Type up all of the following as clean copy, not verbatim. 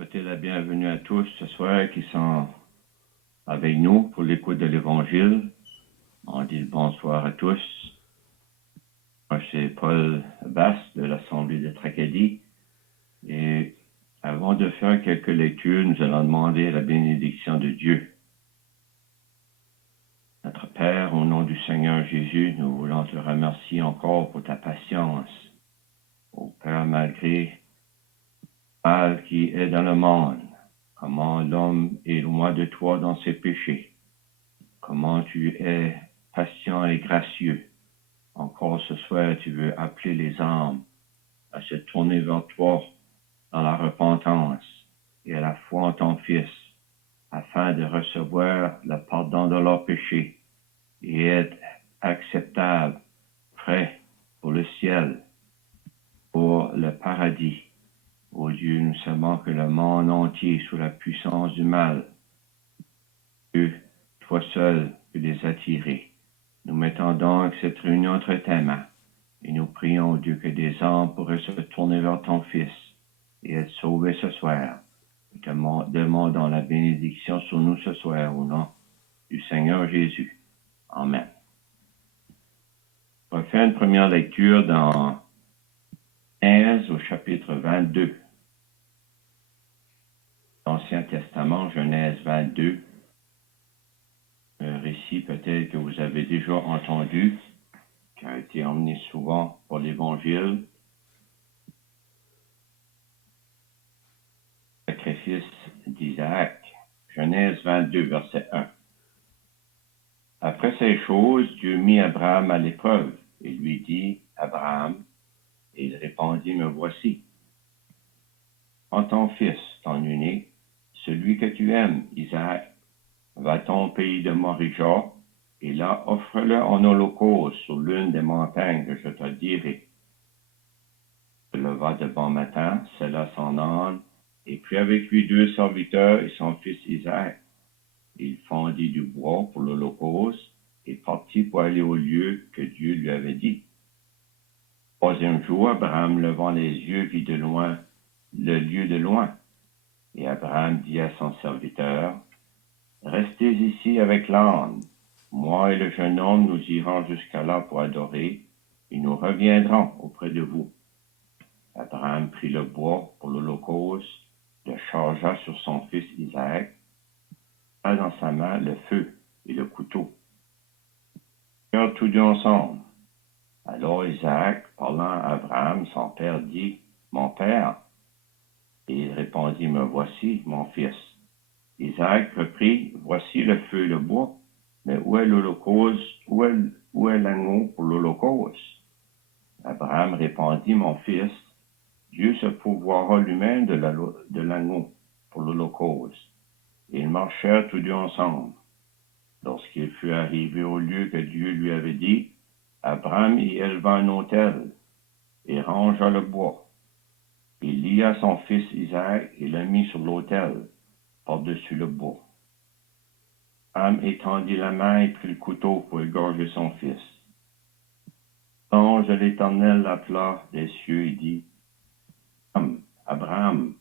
souhaiter la bienvenue à tous ce soir qui sont avec nous pour l'écoute de l'Évangile. On dit le bonsoir à tous. Moi, c'est Paul Basse de l'Assemblée de Tracadie. Et avant de faire quelques lectures, nous allons demander la bénédiction de Dieu. Notre Père, au nom du Seigneur Jésus, nous voulons te remercier encore pour ta patience. Ô Père, malgré le mal qui est dans le monde, comment l'homme est loin de toi dans ses péchés, comment tu es patient et gracieux. Encore ce soir, tu veux appeler les âmes à se tourner vers toi dans la repentance et à la foi en ton Fils, afin de recevoir le pardon de leurs péchés et être acceptable, prêt pour le ciel, pour le paradis. Ô Dieu, nous savons que le monde entier est sous la puissance du mal. Dieu, toi seul peux les attirer. Nous mettons donc cette réunion entre tes mains et nous prions, Dieu, que des âmes pourraient se tourner vers ton Fils et être sauvés ce soir. Nous te demandons la bénédiction sur nous ce soir au nom du Seigneur Jésus. Amen. On va faire une première lecture dans Genèse au chapitre 22. L'Ancien Testament, Genèse 22. Un récit peut-être que vous avez déjà entendu, qui a été emmené souvent par l'Évangile. Le sacrifice d'Isaac, Genèse 22, verset 1. Après ces choses, Dieu mit Abraham à l'épreuve et lui dit, Abraham, et il répondit, me voici. En ton fils, ton unique, celui que tu aimes, Isaac, va-t-on au pays de Moriah, et là offre-le en holocauste sur l'une des montagnes que je te dirai. Il se leva de bon matin, sella son âne, et prit avec lui 2 serviteurs et son fils Isaac. Il fendit du bois pour l'holocauste et partit pour aller au lieu que Dieu lui avait dit. 3e jour, Abraham, levant les yeux, vit de loin le lieu de loin. Et Abraham dit à son serviteur, restez ici avec l'âne. Moi et le jeune homme, nous irons jusqu'à là pour adorer, et nous reviendrons auprès de vous. Abraham prit le bois pour l'holocauste, le chargea sur son fils Isaac, a dans sa main le feu et le couteau. Ils furent tous deux ensemble. Alors Isaac, parlant à Abraham, son père, dit, mon père. Et il répondit, me voici, mon fils. Isaac reprit, voici le feu et le bois, mais où est l'holocauste, où est l'agneau pour l'holocauste? Abraham répondit, mon fils, Dieu se pourvoira lui-même de l'agneau pour l'holocauste. Et ils marchèrent tous deux ensemble. Lorsqu'il fut arrivé au lieu que Dieu lui avait dit, Abraham y éleva un autel et rangea le bois. Il lia son fils Isaac et le mit sur l'autel, par-dessus le bois. Abraham étendit la main et prit le couteau pour égorger son fils. L'ange de l'Éternel l'appela des cieux et dit, Abraham,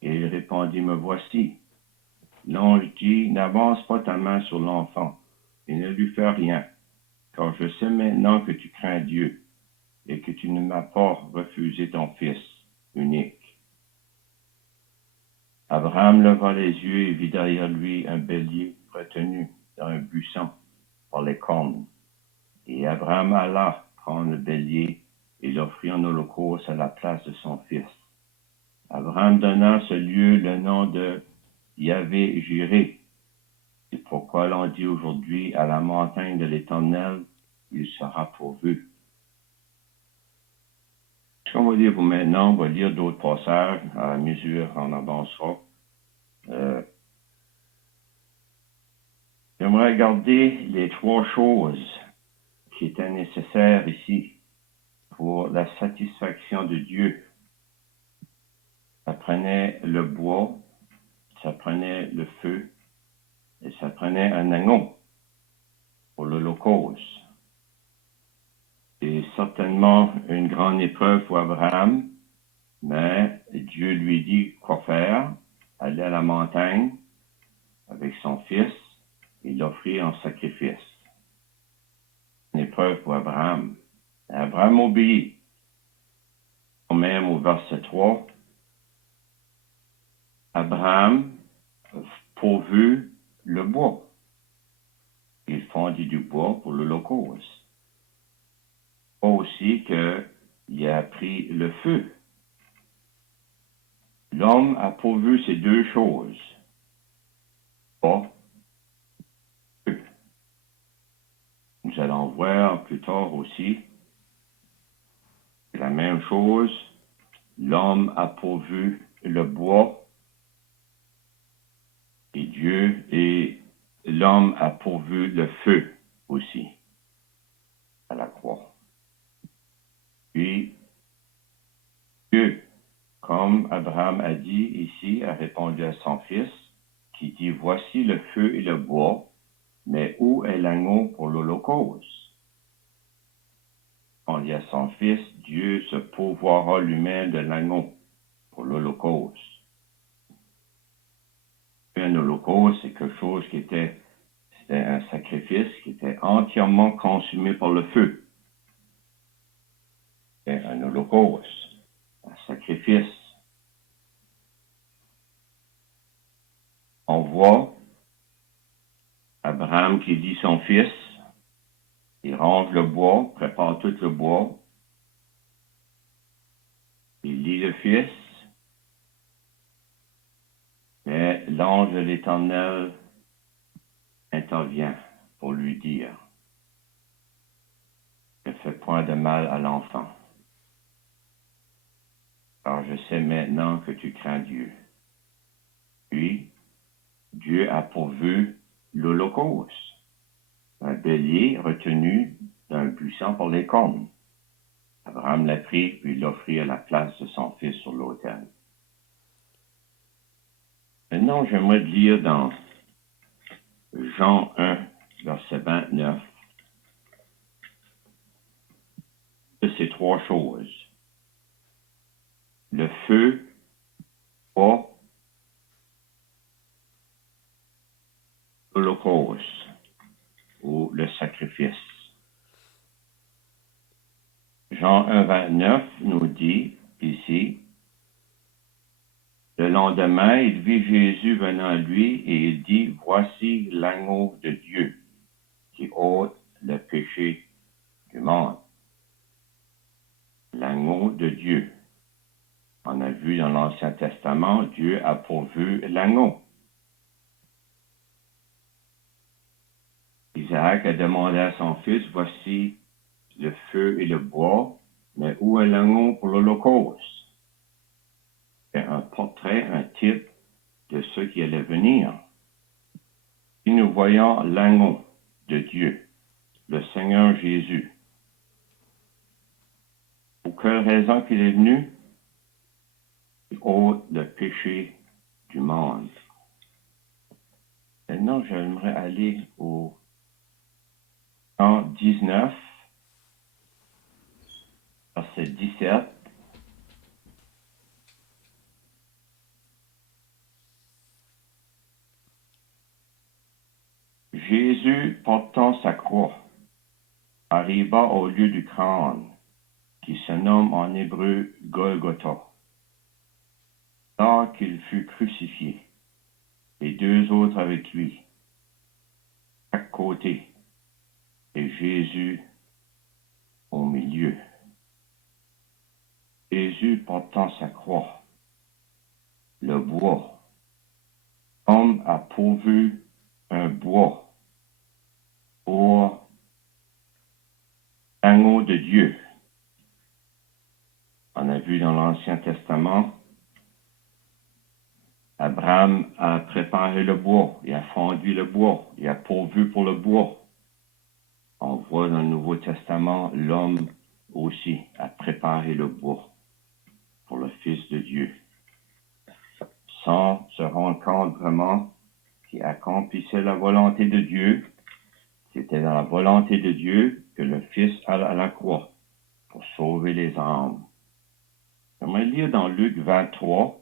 et il répondit, me voici. L'ange dit, n'avance pas ta main sur l'enfant et ne lui fais rien, car je sais maintenant que tu crains Dieu et que tu ne m'as pas refusé ton fils unique. Abraham leva les yeux et vit derrière lui un bélier retenu dans un buisson par les cornes. Et Abraham alla prendre le bélier et l'offrit en holocauste à la place de son fils. Abraham donna à ce lieu le nom de Yahvé-Jiré. C'est pourquoi l'on dit aujourd'hui à la montagne de l'Éternel, il sera pourvu. Ce qu'on va lire pour maintenant, on va lire d'autres passages à mesure qu'on avancera. J'aimerais regarder les 3 choses qui étaient nécessaires ici pour la satisfaction de Dieu. Ça prenait le bois, ça prenait le feu et ça prenait un agneau pour l'holocauste. C'est certainement une grande épreuve pour Abraham, mais Dieu lui dit quoi père allait à la montagne avec son fils et l'offrir en sacrifice. Une épreuve pour Abraham. Abraham obéit. Même au verset 3, Abraham pourvu le bois. Il fondit du bois pour l'Holocauste. Aussi qu'il a pris le feu. L'homme a pourvu ces deux choses. Bois, feu. Nous allons voir plus tard aussi la même chose. L'homme a pourvu le bois et l'homme a pourvu le feu aussi à la croix. Puis Dieu, comme Abraham a dit ici, a répondu à son fils, qui dit, voici le feu et le bois, mais où est l'agneau pour l'Holocauste? On dit à son fils, Dieu se pourvoira lui-même de l'agneau pour l'Holocauste. Un holocauste, c'est quelque chose c'était un sacrifice qui était entièrement consumé par le feu. C'était un holocauste, un sacrifice. On voit Abraham qui dit son fils, il range le bois, prépare tout le bois, il lit le fils, mais l'ange de l'Éternel intervient pour lui dire, ne fais point de mal à l'enfant, car je sais maintenant que tu crains Dieu. Puis, Dieu a pourvu l'Holocauste, un bélier retenu d'un buisson par les cornes. Abraham l'a pris, puis l'offrit à la place de son fils sur l'autel. Maintenant, j'aimerais lire dans Jean 1, verset 29, de ces trois choses. Le feu, bois, l'Holocauste, ou le sacrifice. Jean 1, 29 nous dit ici, le lendemain, il vit Jésus venant à lui et il dit, voici l'agneau de Dieu qui ôte le péché du monde. L'agneau de Dieu. On a vu dans l'Ancien Testament, Dieu a pourvu l'agneau. Isaac a demandé à son fils, voici le feu et le bois, mais où est l'agneau pour l'Holocauste? C'est un portrait, un type de ce qui allait venir. Si nous voyons l'agneau de Dieu, le Seigneur Jésus, pour quelle raison qu'il est venu? Il ôte le péché du monde. Maintenant, j'aimerais aller au Jean 19, verset 17. Jésus, portant sa croix, arriva au lieu du crâne, qui se nomme en hébreu Golgotha. Là qu'il fut crucifié, et deux autres avec lui, à côté, et Jésus au milieu. Jésus portant sa croix, le bois. Homme a pourvu un bois pour l'agneau de Dieu. On a vu dans l'Ancien Testament, Abraham a préparé le bois, il a fondu le bois, il a pourvu pour le bois. On voit dans le Nouveau Testament, l'homme aussi a préparé le bois pour le Fils de Dieu, sans se rendre compte vraiment qu'il accomplissait la volonté de Dieu. C'était dans la volonté de Dieu que le Fils alla à la croix pour sauver les âmes. J'aimerais lire dans Luc 23,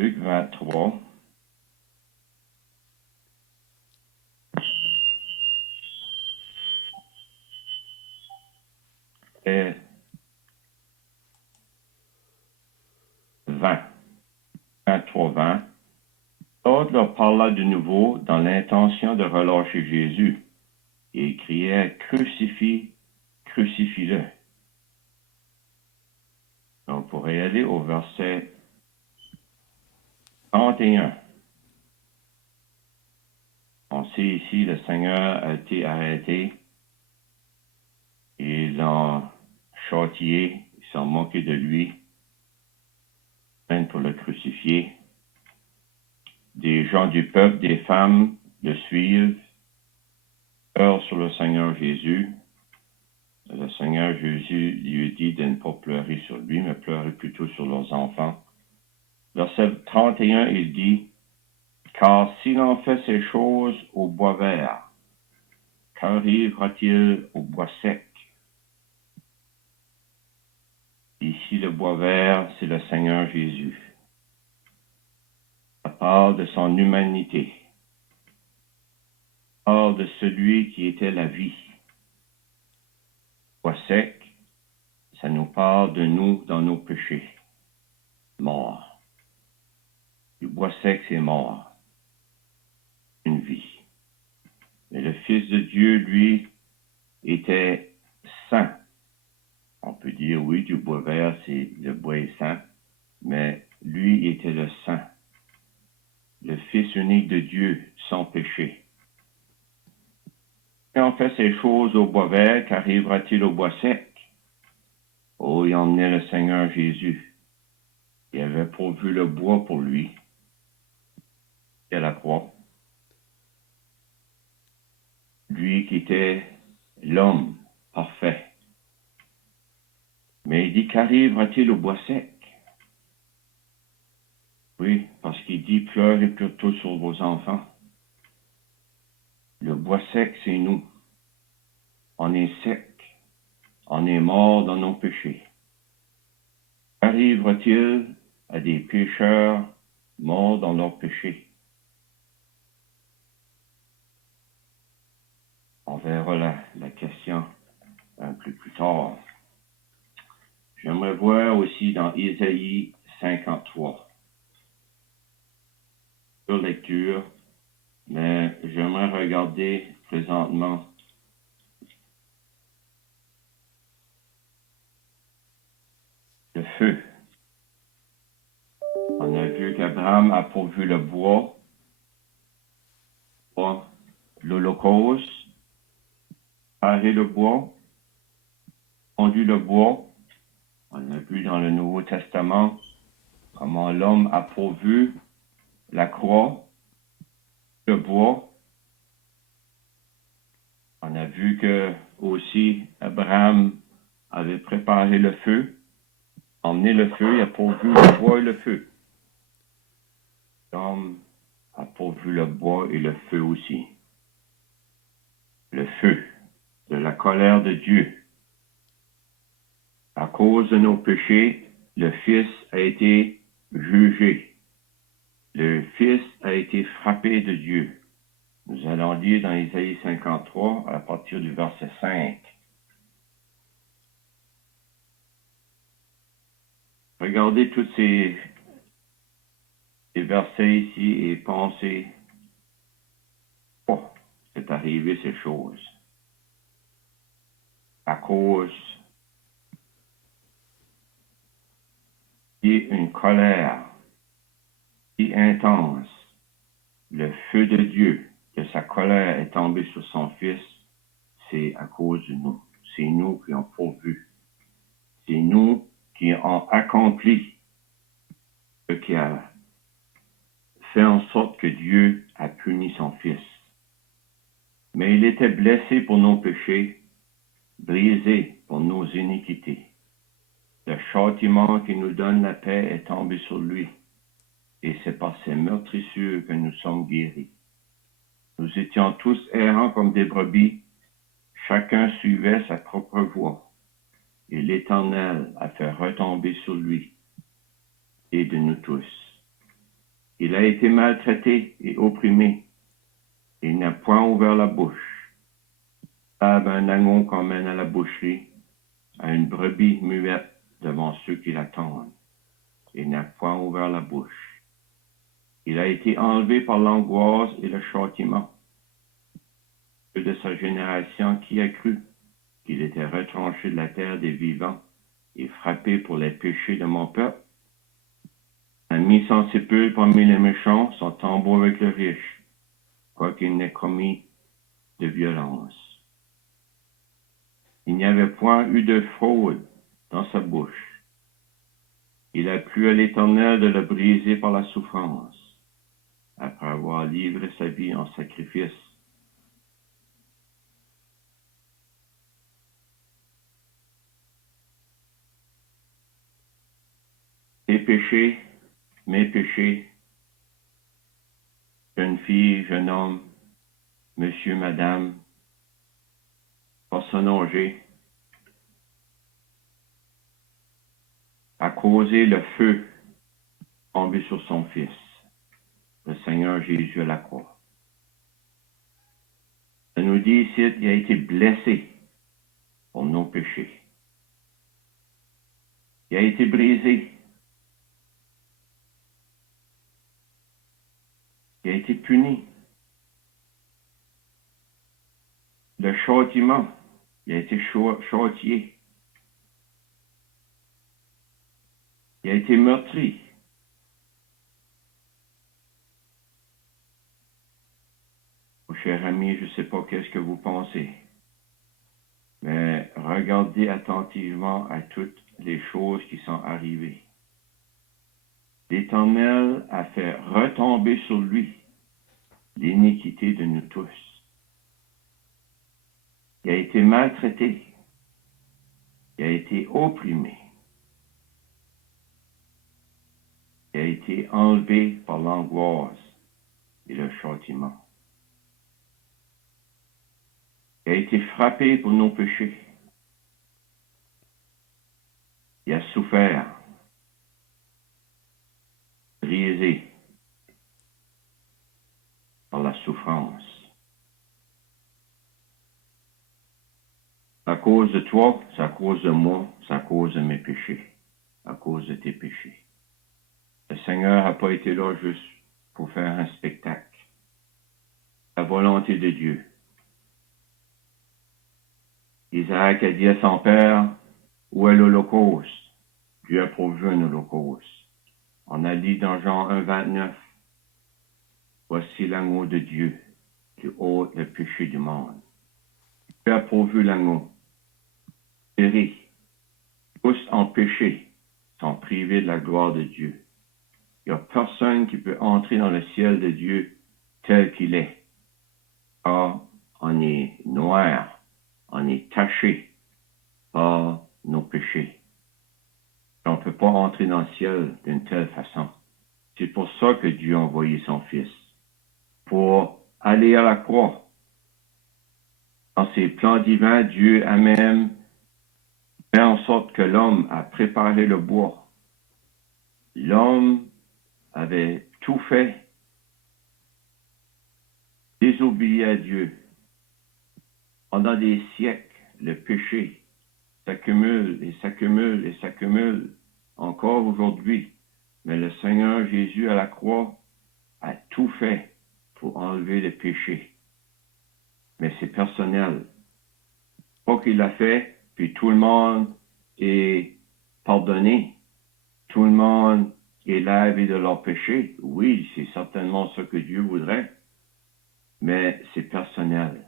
Luc 23. Et 20. 23, 20. L'autre leur parla de nouveau dans l'intention de relâcher Jésus et criait, crucifie, crucifie-le. On pourrait aller au verset 31. On sait ici, le Seigneur a été arrêté. Ils l'ont châtié, ils s'en moqués de lui, même pour le crucifier. Des gens du peuple, des femmes le suivent, pleurent sur le Seigneur Jésus. Le Seigneur Jésus lui dit de ne pas pleurer sur lui, mais pleurer plutôt sur leurs enfants. Verset 31, il dit, car si l'on fait ces choses au bois vert, qu'arrivera-t-il au bois sec? Ici, le bois vert, c'est le Seigneur Jésus. Ça parle de son humanité. Ça parle de celui qui était la vie. Bois sec, ça nous parle de nous dans nos péchés. Mort. Le bois sec, c'est mort. Une vie. Mais le Fils de Dieu, lui, était saint. On peut dire, oui, du bois vert, c'est le bois est saint, mais lui était le saint. Le Fils unique de Dieu, sans péché. Si on fait ces choses au bois vert, qu'arrivera-t-il au bois sec? Oh, il emmenait le Seigneur Jésus. Il avait pourvu le bois pour lui. Et à la croix. Lui qui était l'homme parfait. Mais il dit, qu'arrivera-t-il au bois sec? Oui, parce qu'il dit, pleurez plutôt sur vos enfants. Le bois sec, c'est nous. On est sec. On est mort dans nos péchés. Qu'arrivera-t-il à des pécheurs morts dans leurs péchés? On verra la question un peu plus tard. J'aimerais voir aussi dans Isaïe 53. Sur lecture, mais j'aimerais regarder présentement le feu. On a vu qu'Abraham a pourvu le bois pour l'Holocauste, préparé le bois, fondu le bois. On a vu dans le Nouveau Testament comment l'homme a pourvu la croix, le bois. On a vu que aussi Abraham avait préparé le feu, emmené le feu, il a pourvu le bois et le feu. L'homme a pourvu le bois et le feu aussi. Le feu de la colère de Dieu. À cause de nos péchés, le Fils a été jugé. Le Fils a été frappé de Dieu. Nous allons lire dans Isaïe 53 à partir du verset 5. Regardez tous ces versets ici et pensez, oh, c'est arrivé ces choses. À cause d'une colère si intense, le feu de Dieu, de sa colère est tombé sur son Fils, c'est à cause de nous. C'est nous qui avons pourvu. C'est nous qui avons accompli ce qui a fait en sorte que Dieu a puni son Fils. Mais il était blessé pour nos péchés, brisé pour nos iniquités. Le châtiment qui nous donne la paix est tombé sur lui, et c'est par ses meurtrissures que nous sommes guéris. Nous étions tous errants comme des brebis, chacun suivait sa propre voie, et l'Éternel a fait retomber sur lui, et de nous tous Il a été maltraité et opprimé. Il n'a point ouvert la bouche. Un agneau qu'on mène à la boucherie, à une brebis muette devant ceux qui l'attendent. Il n'a point ouvert la bouche. Il a été enlevé par l'angoisse et le châtiment. Peu de sa génération qui a cru qu'il était retranché de la terre des vivants et frappé pour les péchés de mon peuple. A mis son sépulcre parmi les méchants, son tombeau avec le riche, quoiqu'il n'ait commis de violence. Il n'y avait point eu de fraude dans sa bouche. Il a plu à l'Éternel de le briser par la souffrance, après avoir livré sa vie en sacrifice. Tes péchés, mes péchés, jeune fille, jeune homme, monsieur, madame, personne âgée, a causé le feu tombé sur son Fils, le Seigneur Jésus à la croix. Ça nous dit ici qu'il a été blessé pour nos péchés. Il a été brisé. Il a été puni. Le châtiment, il a été châtié. Il a été meurtri. Oh, cher ami, je ne sais pas qu'est-ce que vous pensez, mais regardez attentivement à toutes les choses qui sont arrivées. L'Éternel a fait retomber sur lui l'iniquité de nous tous. Il a été maltraité. Il a été opprimé. Il a été enlevé par l'angoisse et le châtiment. Il a été frappé pour nos péchés. Il a souffert, brisé par la souffrance. À cause de toi, c'est à cause de moi, c'est à cause de mes péchés, à cause de tes péchés. Le Seigneur n'a pas été là juste pour faire un spectacle. La volonté de Dieu. Isaac a dit à son père, où est l'Holocauste? Dieu a pourvu un holocauste. On a dit dans Jean 1, 29, voici l'agneau de Dieu qui ôte le péché du monde. Dieu a pourvu l'agneau. Péri. Tous en péché sont privés de la gloire de Dieu. Il n'y a personne qui peut entrer dans le ciel de Dieu tel qu'il est. Car on est noir, on est taché par nos péchés. On ne peut pas entrer dans le ciel d'une telle façon. C'est pour ça que Dieu a envoyé son Fils. Pour aller à la croix. Dans ses plans divins, Dieu a même fait en sorte que l'homme a préparé le bois. L'homme avait tout fait, désobéi à Dieu. Pendant des siècles, le péché s'accumule et s'accumule et s'accumule encore aujourd'hui. Mais le Seigneur Jésus à la croix a tout fait pour enlever le péché. Mais c'est personnel. Pas qu'il l'a fait, puis tout le monde est pardonné. Tout le monde est lavé de leur péché. Oui, c'est certainement ce que Dieu voudrait. Mais c'est personnel.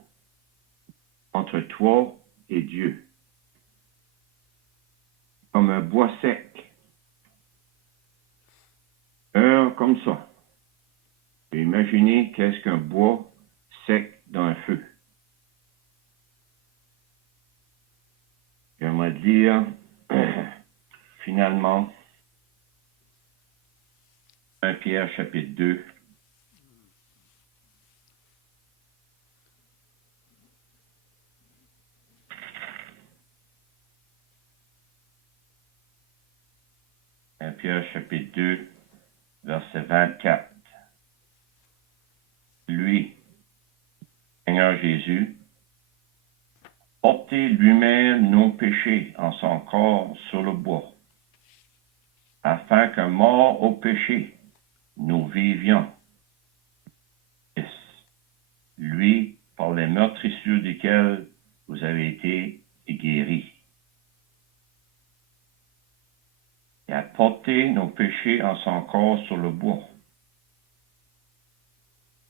Entre toi et Dieu. Comme un bois sec. Comme ça. Imaginez qu'est-ce qu'un bois sec dans un feu. J'aimerais dire, finalement, 1 Pierre chapitre 2. Pierre chapitre 2, verset 24. lui, Seigneur Jésus, porter lui-même nos péchés en son corps sur le bois, afin que, mort au péché, nous vivions. Lui, par les meurtrissures desquelles vous avez été guéris. Il a porté nos péchés en son corps sur le bois.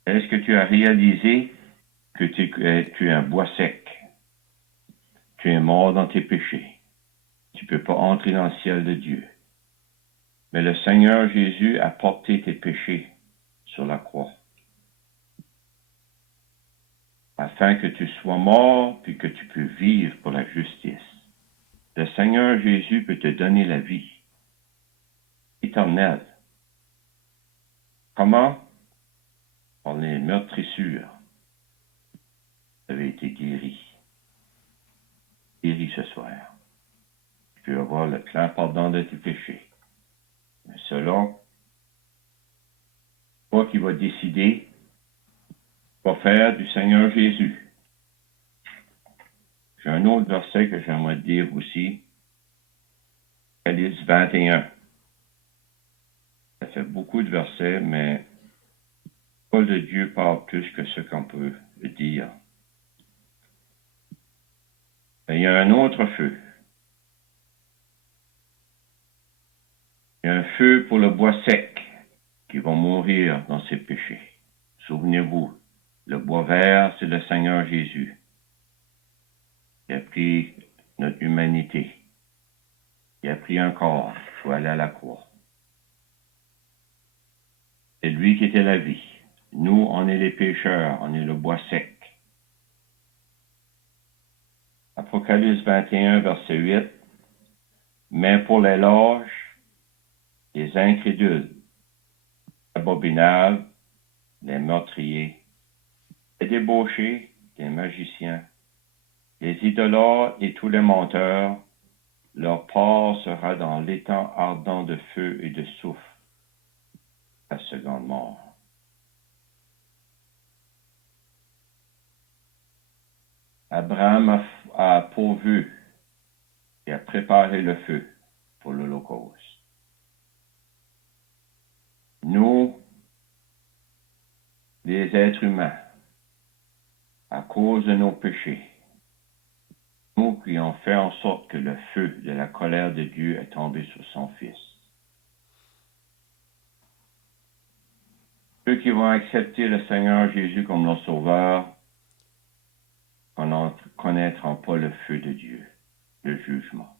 Est-ce que tu as réalisé que tu es un bois sec? Tu es mort dans tes péchés. Tu ne peux pas entrer dans le ciel de Dieu. Mais le Seigneur Jésus a porté tes péchés sur la croix, afin que tu sois mort puis que tu peux vivre pour la justice. Le Seigneur Jésus peut te donner la vie éternelle. Comment? Par les meurtrissures. Vous avez été guéri. Guéri ce soir. Tu peux avoir le plein pardon de tes péchés. Mais selon toi qui vas décider quoi faire du Seigneur Jésus. J'ai un autre verset que j'aimerais dire aussi. Apocalypse 21. Ça fait beaucoup de versets, mais la parole de Dieu parle plus que ce qu'on peut dire. Mais il y a un autre feu. Il y a un feu pour le bois sec qui va mourir dans ses péchés. Souvenez-vous, le bois vert, c'est le Seigneur Jésus. Il a pris notre humanité. Il a pris un corps. Il faut aller à la croix. C'est lui qui était la vie. Nous, on est les pécheurs, on est le bois sec. Apocalypse 21, verset 8. Mais pour les lâches, les incrédules, les abominables, les meurtriers, les débauchés, les magiciens, les idolâtres et tous les menteurs, leur part sera dans l'étang ardent de feu et de soufre, la seconde mort. Abraham a pourvu et a préparé le feu pour l'Holocauste. Nous, les êtres humains, à cause de nos péchés, nous qui avons fait en sorte que le feu de la colère de Dieu est tombé sur son Fils. Ceux qui vont accepter le Seigneur Jésus comme leur sauveur ne connaîtront pas le feu de Dieu, le jugement,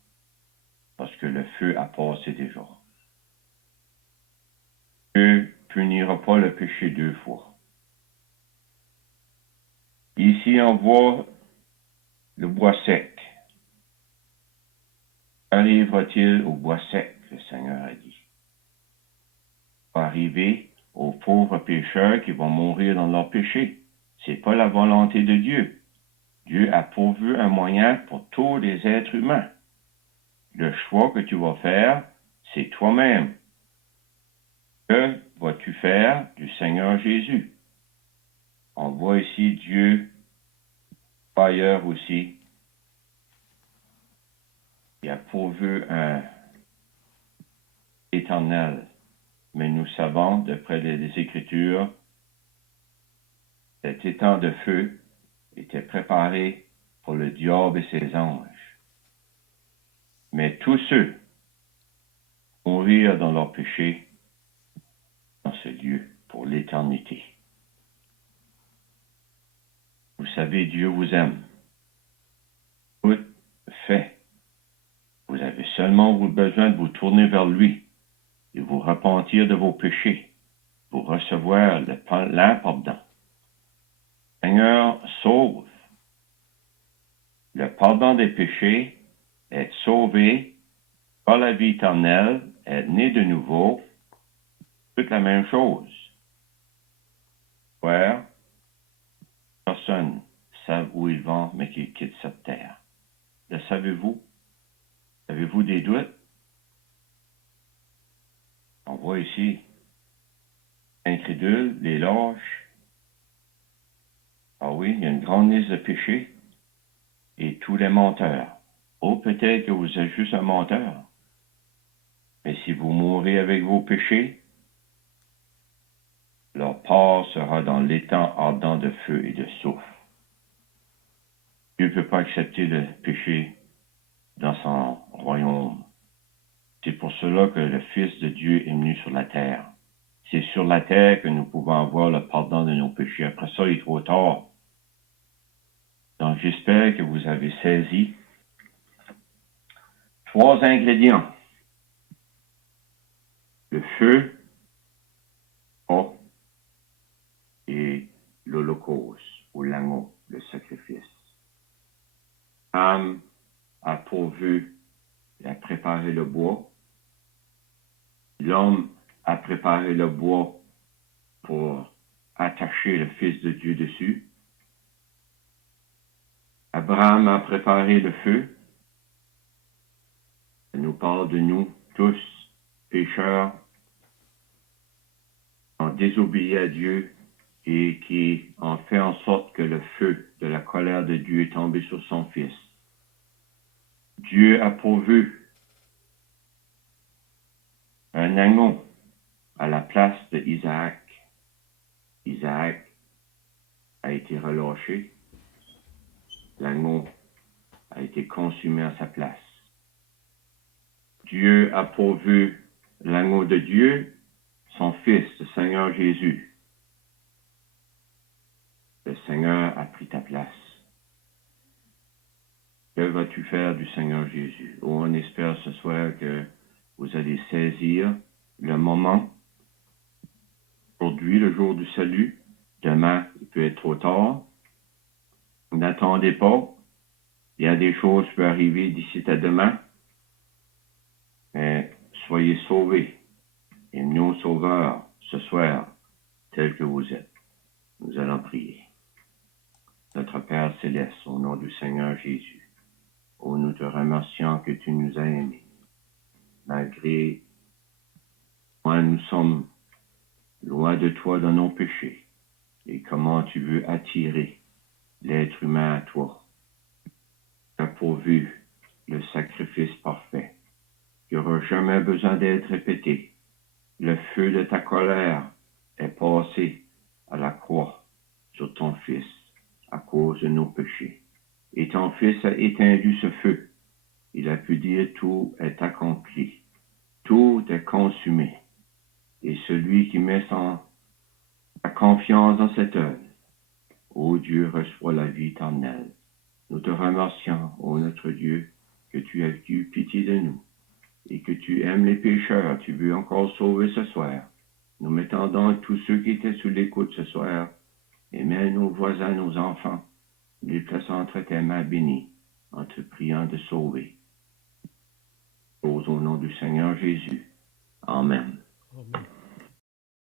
parce que le feu a passé déjà. Dieu punira pas le péché deux fois. Ici, on voit le bois sec. Qu'arrivera-t-il au bois sec, le Seigneur a dit? Va arriver aux pauvres pécheurs qui vont mourir dans leur péché. C'est pas la volonté de Dieu. Dieu a pourvu un moyen pour tous les êtres humains. Le choix que tu vas faire, c'est toi-même. Que vas-tu faire du Seigneur Jésus? On voit ici Dieu ailleurs aussi. Il a pourvu un éternel. Mais nous savons, d'après les Écritures, cet étang de feu était préparé pour le diable et ses anges. Mais tous ceux qui moururent dans leur péché dans ce lieu pour l'éternité. Vous savez, Dieu vous aime. Tout fait. Vous avez seulement besoin de vous tourner vers lui et vous repentir de vos péchés pour recevoir le plein pardon. Seigneur, sauve. Le pardon des péchés, être sauvé par la vie éternelle, être né de nouveau, toute la même chose. Frère, personne ne sait où ils vont, mais qu'ils quittent cette terre. Le savez-vous? Avez-vous des doutes? On voit ici, incrédules, les lâches, oui, il y a une grande liste de péchés et tous les menteurs. Oh, peut-être que vous êtes juste un menteur. Mais si vous mourrez avec vos péchés, leur part sera dans l'étang ardent de feu et de soufre. Dieu ne peut pas accepter le péché dans son royaume. C'est pour cela que le Fils de Dieu est venu sur la terre. C'est sur la terre que nous pouvons avoir le pardon de nos péchés. Après ça, il est trop tard. Donc, j'espère que vous avez saisi 3 ingrédients. Le feu, eau et l'holocauste, ou l'agneau, le sacrifice. Ham a pourvu et a préparé le bois. L'homme a préparé le bois pour attacher le Fils de Dieu dessus. Abraham a préparé le feu. Ça nous parle de nous tous, pécheurs, ont désobéi à Dieu et qui ont fait en sorte que le feu de la colère de Dieu est tombé sur son Fils. Dieu a pourvu un agneau à la place d'Isaac. Isaac a été relâché. L'agneau a été consumé à sa place. Dieu a pourvu l'agneau de Dieu, son Fils, le Seigneur Jésus. Le Seigneur a pris ta place. Que vas-tu faire du Seigneur Jésus? Oh, on espère ce soir que vous allez saisir le moment. Aujourd'hui, le jour du salut. Demain, il peut être trop tard. N'attendez pas. Il y a des choses qui peuvent arriver d'ici à demain. Mais soyez sauvés. Et nous, sauveurs, ce soir, tel que vous êtes. Nous allons prier. Notre Père céleste, au nom du Seigneur Jésus, oh, nous te remercions que tu nous as aimés. Malgré moi, nous sommes loin de toi dans nos péchés. Et comment tu veux attirer l'être humain à toi. Tu as pourvu le sacrifice parfait, qui n'aura jamais besoin d'être répété. Le feu de ta colère est passé à la croix sur ton Fils à cause de nos péchés. Et ton Fils a éteint ce feu. Il a pu dire tout est accompli. Tout est consumé. Et celui qui met sa confiance dans cette œuvre, ô Dieu, reçoit la vie éternelle. Nous te remercions, ô notre Dieu, que tu as eu pitié de nous et que tu aimes les pécheurs. Tu veux encore sauver ce soir. Nous mettons donc tous ceux qui étaient sous l'écoute ce soir, et même nos voisins, nos enfants, les plaçons entre tes mains bénies, en te priant de sauver. Au nom du Seigneur Jésus. Amen. Amen.